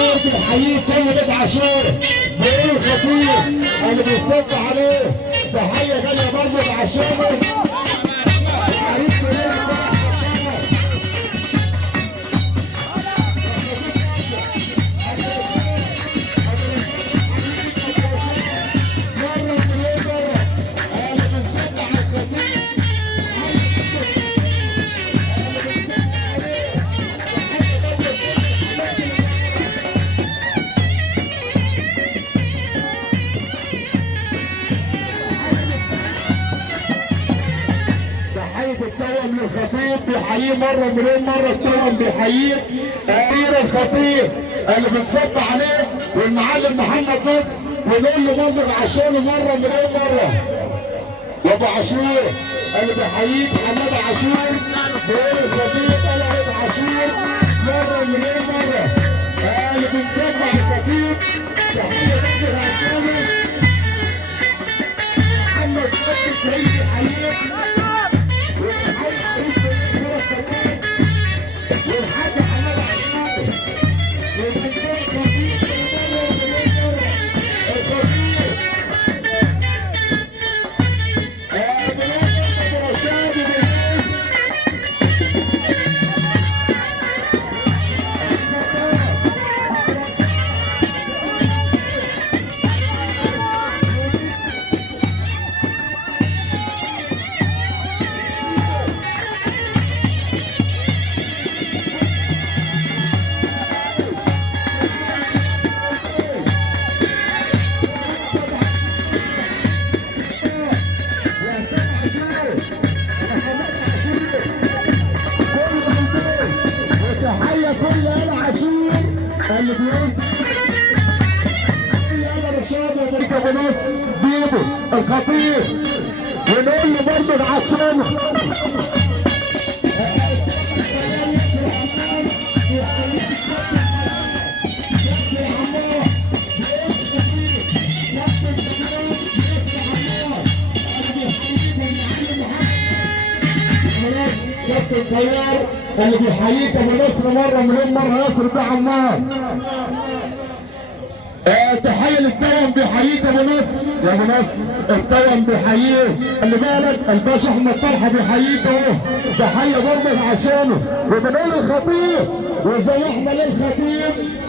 عاشور بيحييه كل بيت عاشور. بيقول الخطيب اللي بيصب عليه تحيه غاليه برضه بعشانه. العريس التوأم للخطيب بيحييه مره مليون مره. التوأم بيحييه امير الخطيب اللي بنصب عليه والمعلم محمد نصر ونقول له برضه عشانه مره مليون مره. وابو عاشور اللي بيحييك حماد عاشور بيقول الخطيب طلعت عاشور مره مليون مره. اللي بنصب على الخطيب تحيه برضه عشانه. محمد صبحي سعيد بيحييك والحاج حماد عاشور والدكتور خطيب اللي بيقول يلا رشاد ومريكا بنص بيبو الخطيب ونقول له برضه العشانه. كابتن طيار اللي بيحييك ابو نصر مره مليون مره ياسر بن عمار. تحيه للتوأم بيحييك ابو نصر يا ابو نصر. التوأم بيحييه خلي بالك. الباشا احمد طلحه بيحييك اهو تحيه برضه عشانه. وبنقول الخطيب وزي احنا للخطيب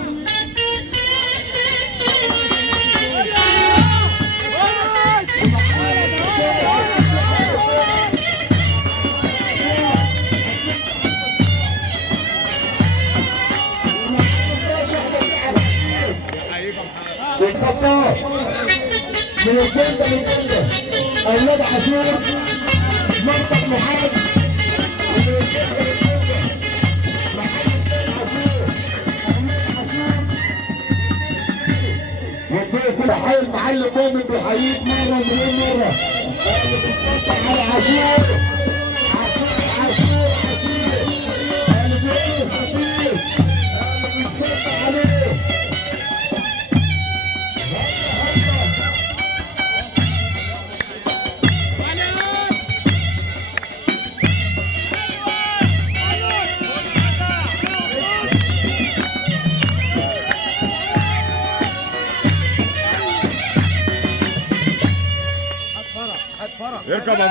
والخطاب من الجنده للجنده اولاد عاشور مربط محمد ومن الجنده للجنده محمد سيد عاشور محمد عاشور والبيت كل حي المعلم مؤمن بيحييك مره مليون مره. اللي بيتصدق على عاشور عاشور اللي بيقول الخطيب اللي بيتصدق عليه اركب يا